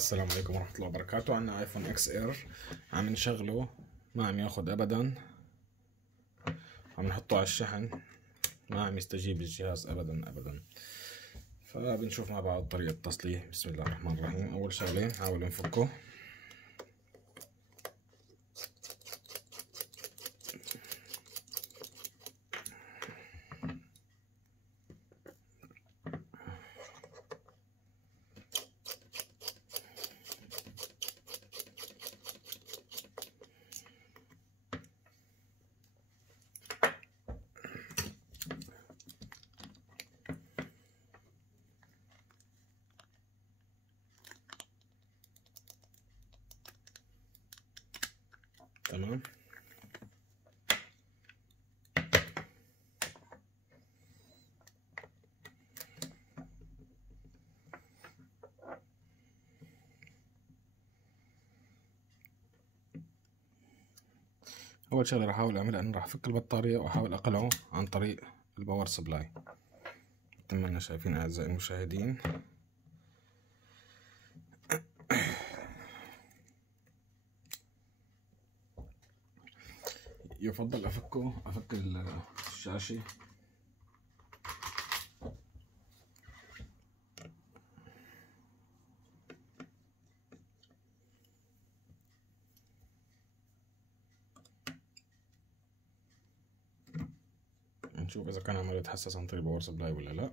السلام عليكم ورحمة الله وبركاته. عنا ايفون اكس اير عم نشغله، ما عم ياخد ابدا. عم نحطه على الشحن، ما عم يستجيب الجهاز ابدا ابدا. فبنشوف مع بعض طريقة تصليح. بسم الله الرحمن الرحيم. اول شغلة نحاول نفكه. تمام. اول شغلة راح احاول اعملها اني راح افك البطارية واحاول اقلعه عن طريق الباور سبلاي. اتمنى شايفين اعزائي المشاهدين. يفضل افك الشاشة. نشوف اذا كان عمال يتحسس عن طريق الباور سبلاي ولا لا.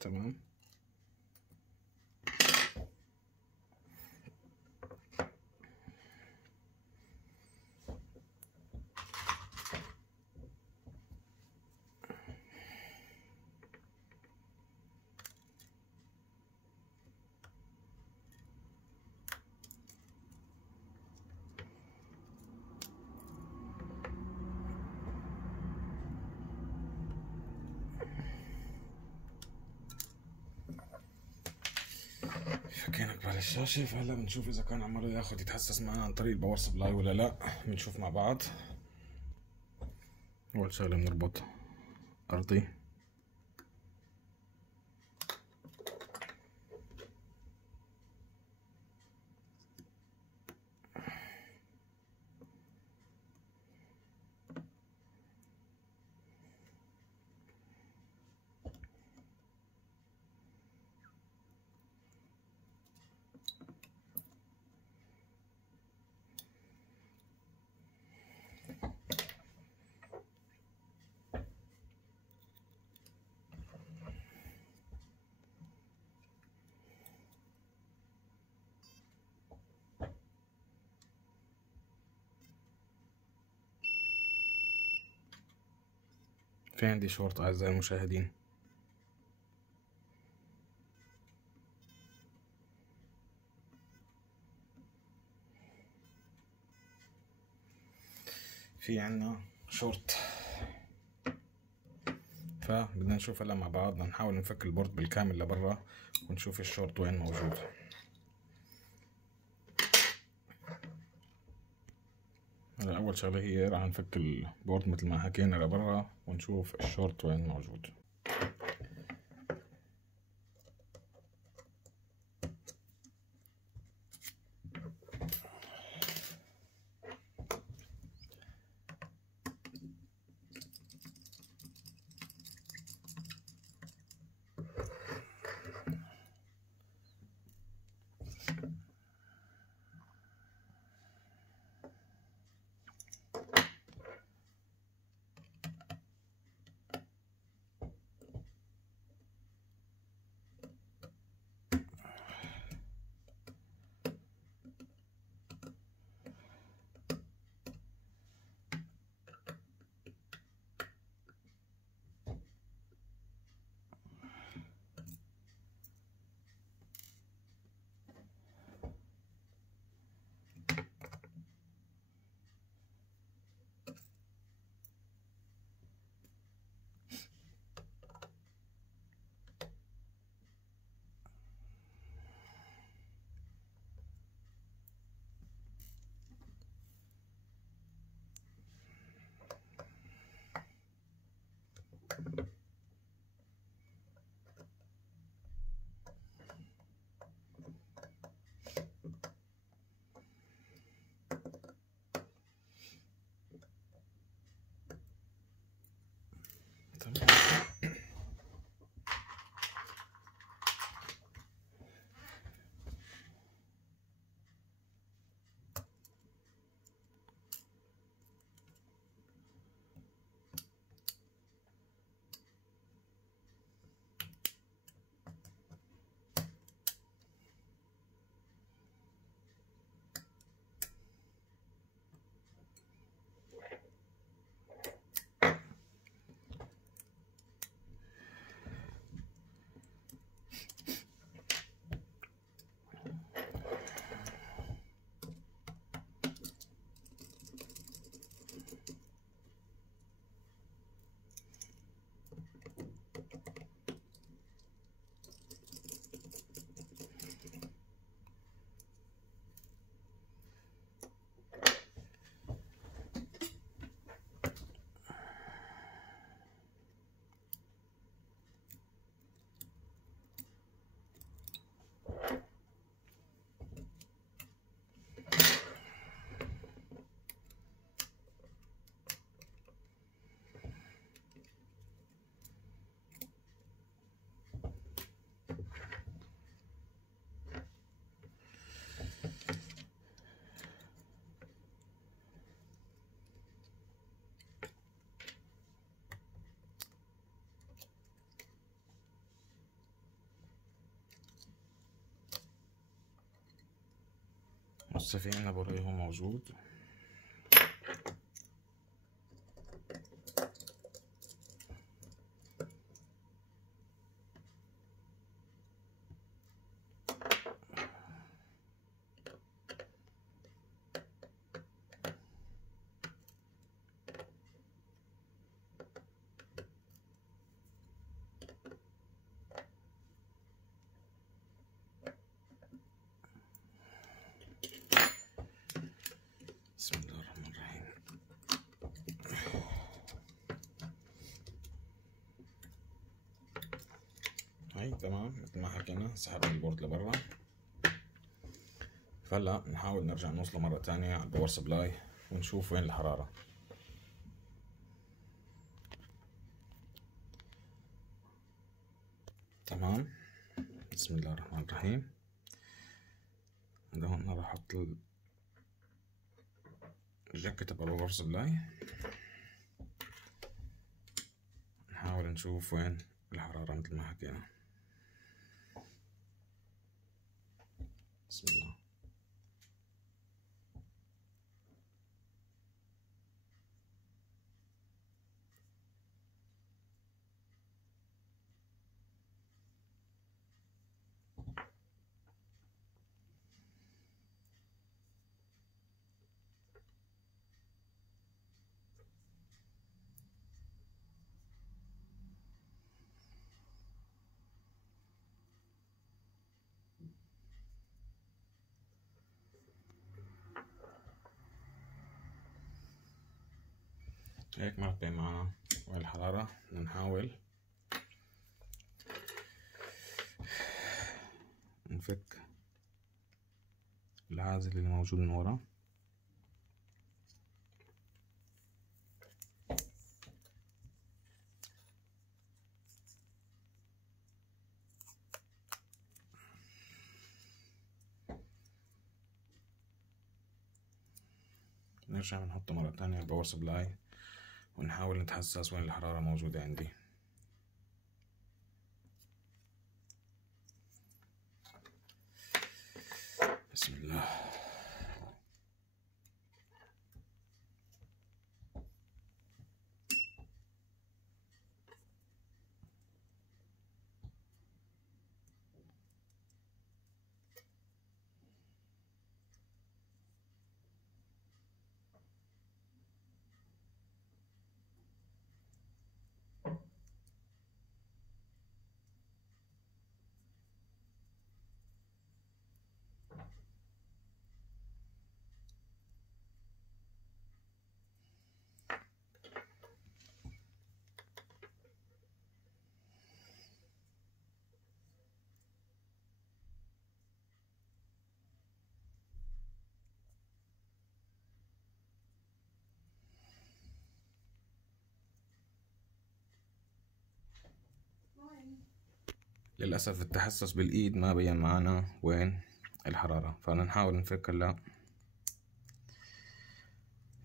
تمام. فكينا قبال الشاشة، فهلا بنشوف إذا كان عماله ياخد يتحسس معنا عن طريق الباور سبلاي ولا لا. بنشوف مع بعض. أول شغلة بنربط أرضي. في عندي شورت أعزائي المشاهدين. في عنا شورت، فبدنا نشوف هلا مع بعض. بدنا نحاول نفك البورد بالكامل لبرا ونشوف الشورت وين موجود. هلا أول شغلة هي راح نفك البورد مثل ما حكينا لبرا ونشوف الشورت وين موجود. شايفين النابوريه هو موجود. بسم الله الرحمن الرحيم. هاي تمام مثل ما حكينا، سحبنا البورد لبرا. فهلا نحاول نرجع نوصله مرة تانية على الباور سبلاي ونشوف وين الحرارة. تمام. بسم الله الرحمن الرحيم. هون راح احط الجاكيت تبع الباور سبلاي، نحاول نشوف وين الحرارة مثل ما حكينا. بسم الله. هيك مرتين معنا وين الحرارة. بدنا نحاول نفك العازل اللي موجود من ورا. نرجع بنحطه مرة تانية على الباور سبلاي ونحاول نتحسس وين الحرارة موجودة عندي. بسم الله. للأسف التحسس بالإيد ما بين معنا وين الحرارة، فأنا نحاول نفك هلا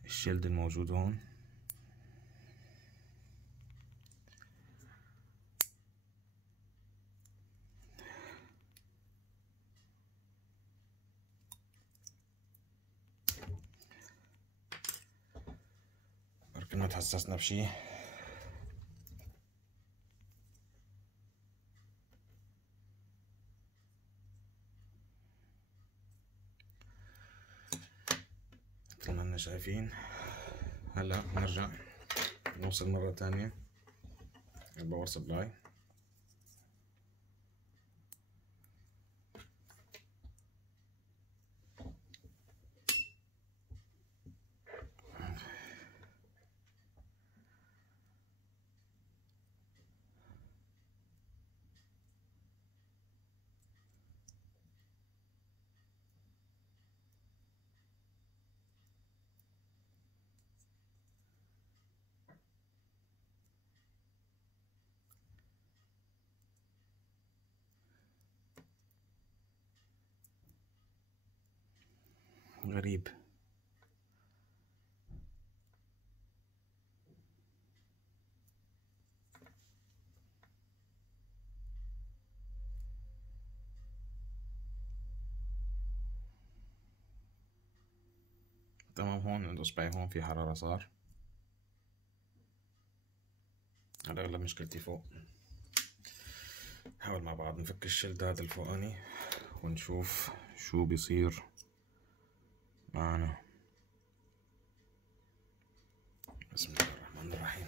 الشيلد الموجود هون. بركي ما تحسسنا بشي. مثل ما احنا شايفين. هلا نرجع نوصل مرة تانية الباور سبلاي. غريب. تمام. هون ندوس باي، هون في حرارة صار. على الأغلب مشكلتي فوق. نحاول مع بعض نفك الشلد هذا الفوقاني ونشوف شو بيصير معنا. بسم الله الرحمن الرحيم.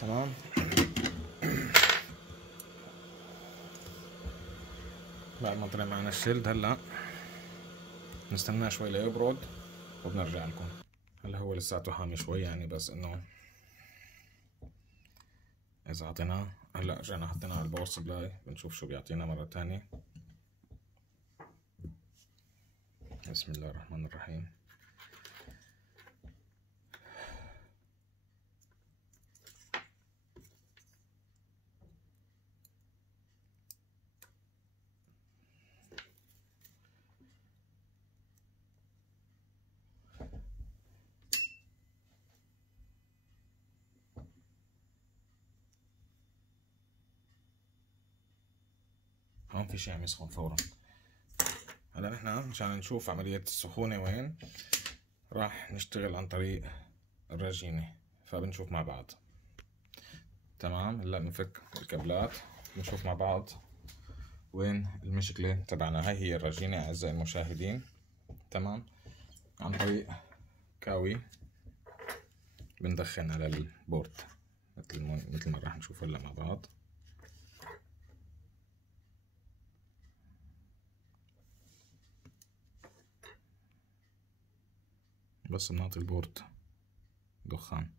تمام. بعد ما طلع معنا الشلد هلا نستناه شوي ليبرد وبنرجع لكم. هلا هو لساته حامي شوي يعني، بس انه اذا اعطيناه هلا رجعنا حطيناه على الباور سبلاي بنشوف شو بيعطينا مرة تانية. بسم الله الرحمن الرحيم. هون في شي عم يسخن فورا. هلا نحن مشان نشوف عملية السخونة وين، راح نشتغل عن طريق الرجينة، فبنشوف مع بعض. تمام. هلا بنفك الكابلات بنشوف مع بعض وين المشكلة تبعنا. هاي هي الرجينة أعزائي المشاهدين. تمام. عن طريق كاوي بندخن على البورد مثل ما راح نشوف هلا مع بعض. بس بنعطي البورد دخان.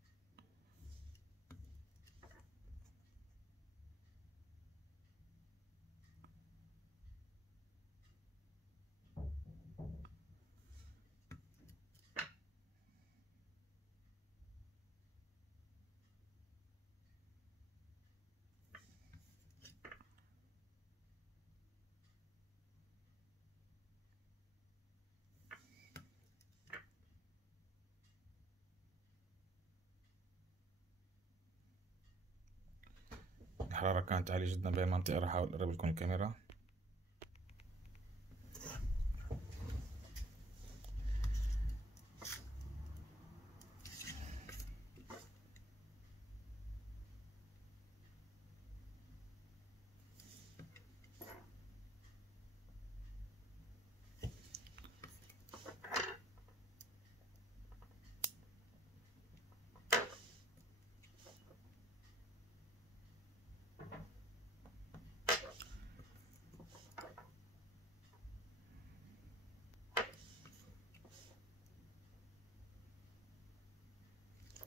الحرارة كانت عالية جدا بهي المنطقة. راح احاول اقرب لكم الكاميرا.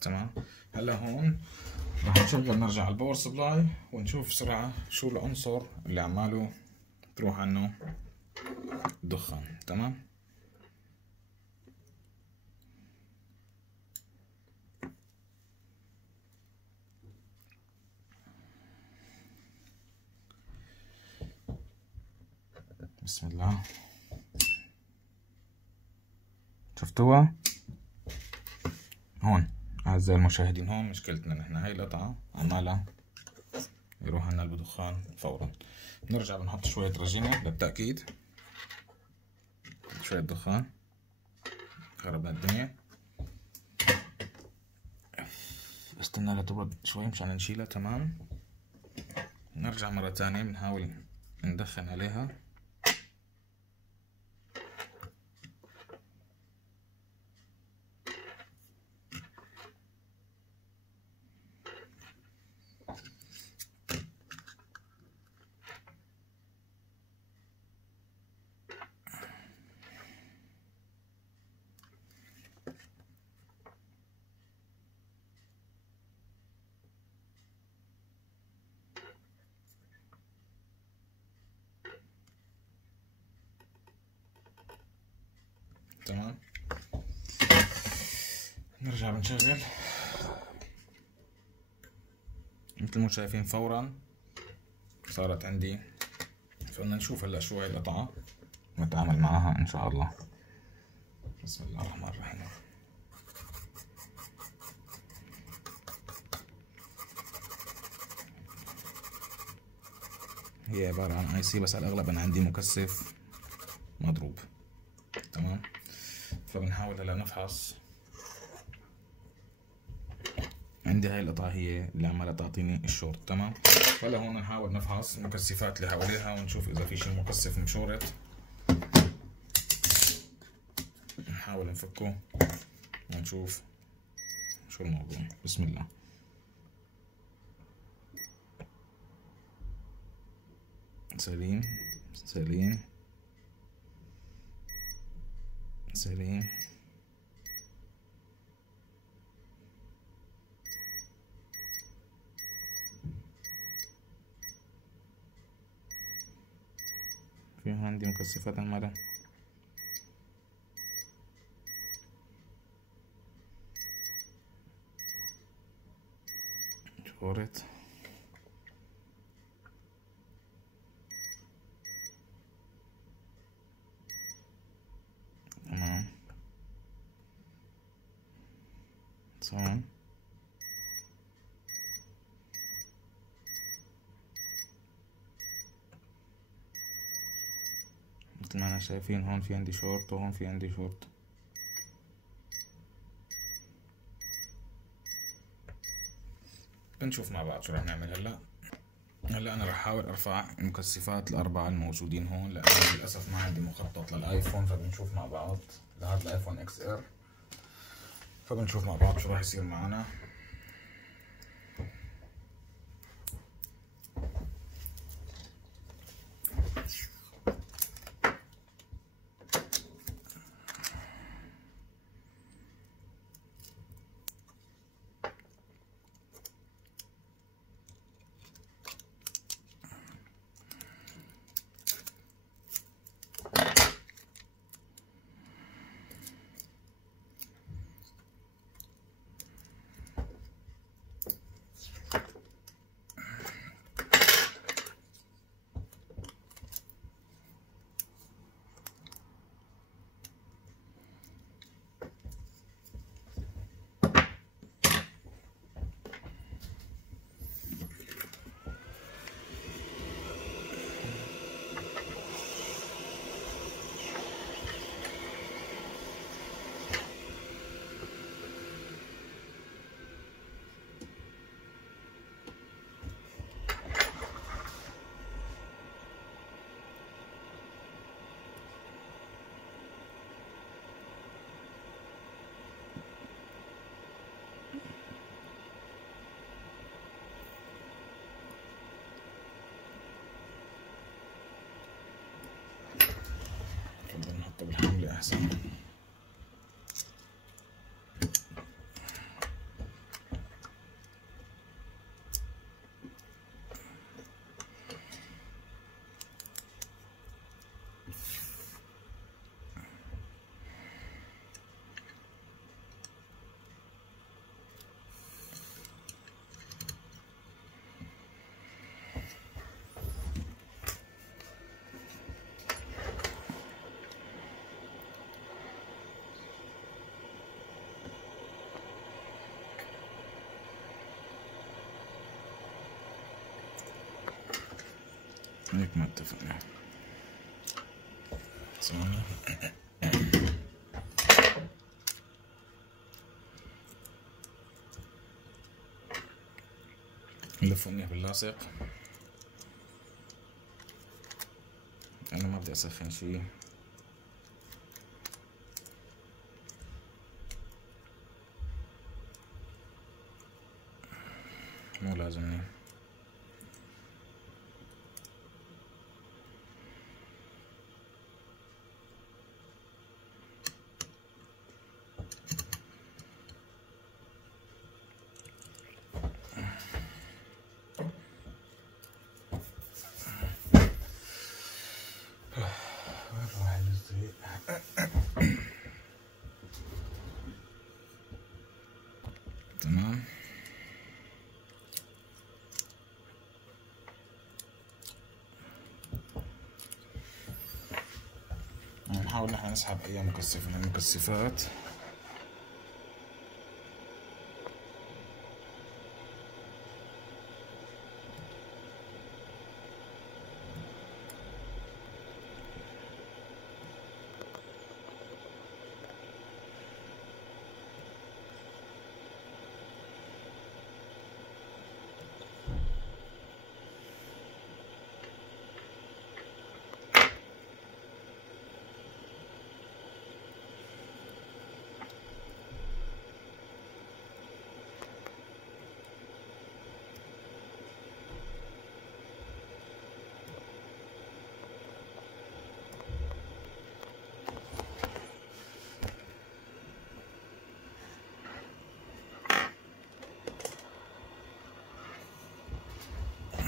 تمام. هلا هون راح نشغل، نرجع على الباور سبلاي ونشوف بسرعة شو العنصر اللي عماله تروح عنه الدخان. تمام. بسم الله. شفتوها هون أعزائي المشاهدين؟ هون مشكلتنا نحن، هاي القطعة عمالها يروح عنا بدخان فورا. نرجع بنحط شوية رجينة للتأكيد، شوية دخان، خربنا الدنيا. استنى لتبرد شوي مشان نشيلها. تمام. نرجع مرة تانية بنحاول ندخن عليها. تمام. نرجع بنشغل مثل ما شايفين فورا صارت عندي. فبدنا نشوف هلا شو هاي القطعة نتعامل معها ان شاء الله. بسم الله الرحمن الرحيم. هي عبارة عن اي سي، بس على الاغلب انا عندي مكثف مضروب. تمام. فبنحاول هلا نفحص. عندي هاي القطعة هي اللي عمالة تعطيني الشورت. تمام. هلا هون نحاول نفحص المكثفات اللي حواليها ونشوف اذا في شي مكثف مشورت. نحاول نفكه ونشوف شو الموضوع. بسم الله. سليم سليم سليم. في عندي مكثفات عمالة شورت. تمام. تمام. مثل ما انا شايفين هون في عندي شورت وهون في عندي شورت. بنشوف مع بعض شو رح نعمل هلا. هلا انا رح احاول ارفع المكثفات الاربعه الموجودين هون، لانه للاسف ما عندي مخطط للايفون. فبنشوف مع بعض لهذا الايفون اكس ار. فبنشوف مع بعض شو راح يصير معنا. احسن. هيك ما اتفقنا. ثواني. لفوني باللاصق. انا ما بدي اسخن شي. مو لازمني. تمام. نحاول نحن نسحب اي مكثف من المكثفات.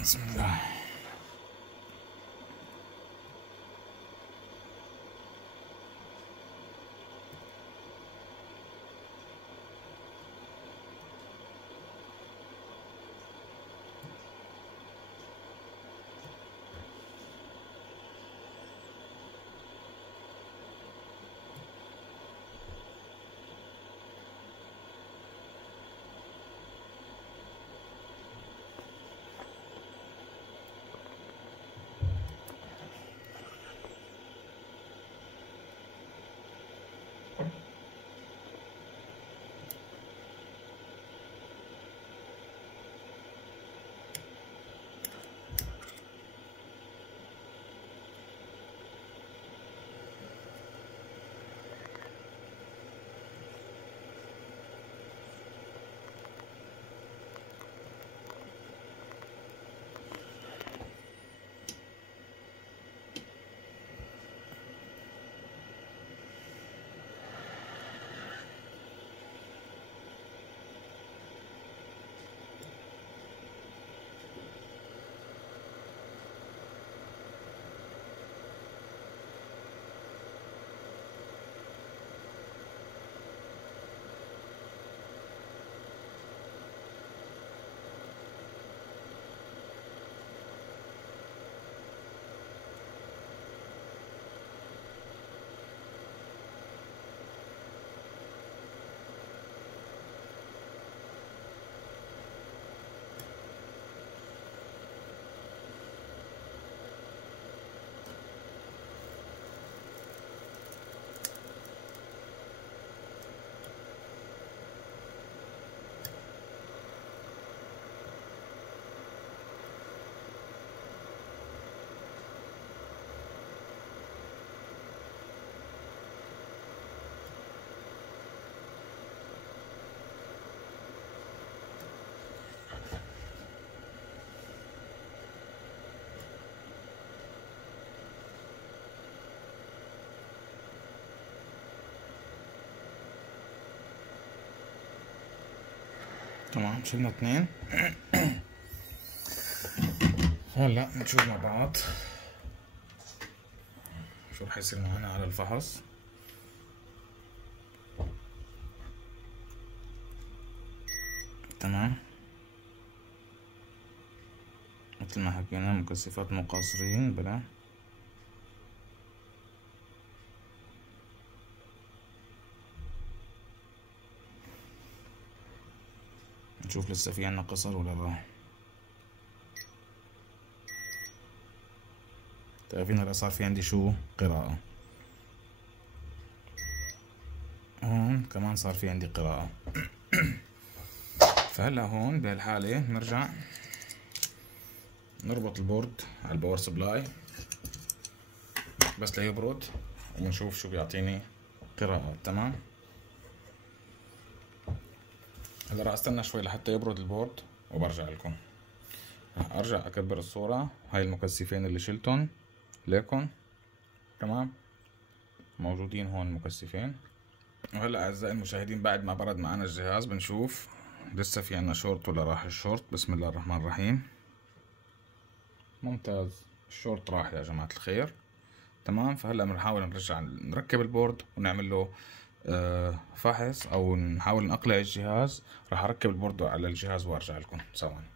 بسم الله. تمام شلنا 2. هلا نشوف مع بعض شو رح يصير معنا على الفحص. تمام مثل ما حكينا مكثفات مقاصرين بلا. نشوف لسه في عنا قصر ولا لا. تعرفين هلا صار في عندي شو قراءة، هون كمان صار في عندي قراءة. فهلا هون بهالحالة نرجع نربط البورد على الباور سبلاي بس ليبرد ونشوف شو بيعطيني قراءة. تمام هلا راح استنى شوي لحتى يبرد البورد وبرجع لكم. ارجع اكبر الصورة. هاي المكثفين اللي شلتهم ليكن. تمام موجودين هون المكثفين. وهلا اعزائي المشاهدين بعد ما برد معنا الجهاز بنشوف لسه في عنا شورت ولا راح الشورت. بسم الله الرحمن الرحيم. ممتاز الشورت راح يا جماعة الخير. تمام فهلا بنحاول نرجع نركب البورد ونعمل له فحص او نحاول نقلع الجهاز. راح اركب البورد على الجهاز وارجع لكم ثواني.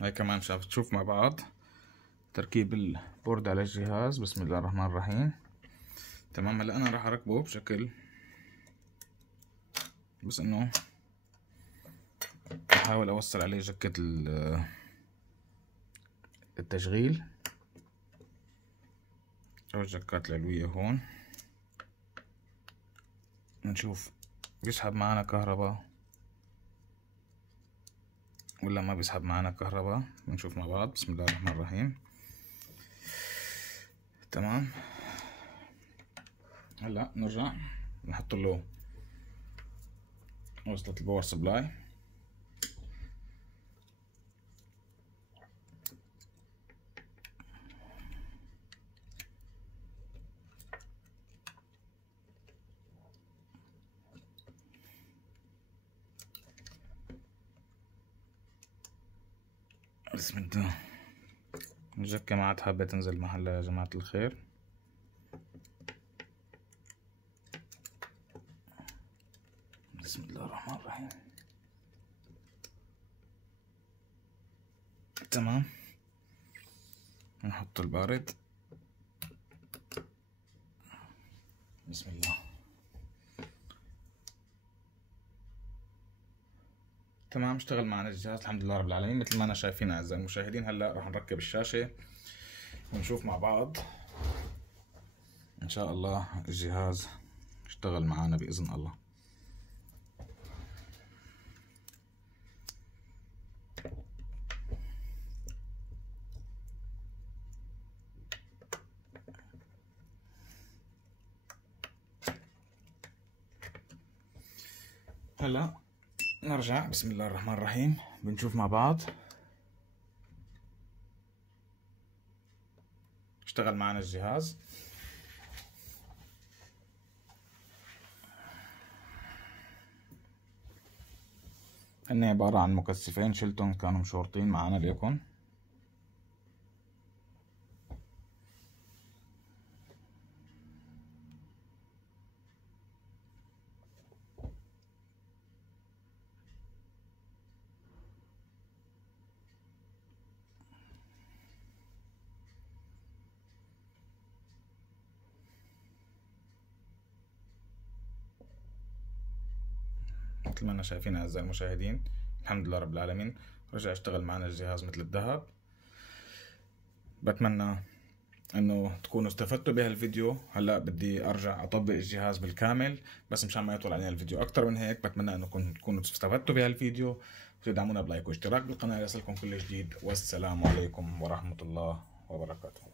هاي كمان تشوف مع بعض تركيب البورد على الجهاز. بسم الله الرحمن الرحيم. تمام هلا انا راح اركبه بشكل بس انه احاول اوصل عليه جكة التشغيل او الجكات العلوية هون. نشوف بيسحب معنا كهرباء ولا ما بيسحب معنا كهرباء. بنشوف مع بعض. بسم الله الرحمن الرحيم. تمام هلا نرجع نحط له وصلة الباور سبلاي. بسم الله. الجكة ما عاد حابة تنزل محلها يا جماعة الخير. بسم الله الرحمن الرحيم. تمام نحط البارد. بسم الله. تمام اشتغل معنا الجهاز الحمد لله رب العالمين مثل ما انا شايفين اعزائي المشاهدين. هلا راح نركب الشاشة ونشوف مع بعض ان شاء الله الجهاز اشتغل معنا باذن الله. هلا نرجع. بسم الله الرحمن الرحيم. بنشوف مع بعض اشتغل معنا الجهاز. هن عبارة عن مكثفين شلتهم كانوا مشورطين معنا ليكن. مثل ما انا شايفين اعزائي المشاهدين الحمد لله رب العالمين رجع اشتغل معنا الجهاز مثل الذهب. بتمنى انه تكونوا استفدتوا بهالفيديو. هلا بدي ارجع اطبق الجهاز بالكامل بس مشان ما يطول علينا الفيديو اكثر من هيك. بتمنى انكم تكونوا استفدتوا بهالفيديو وتدعمونا بلايك واشتراك بالقناة ليصلكم كل جديد. والسلام عليكم ورحمة الله وبركاته.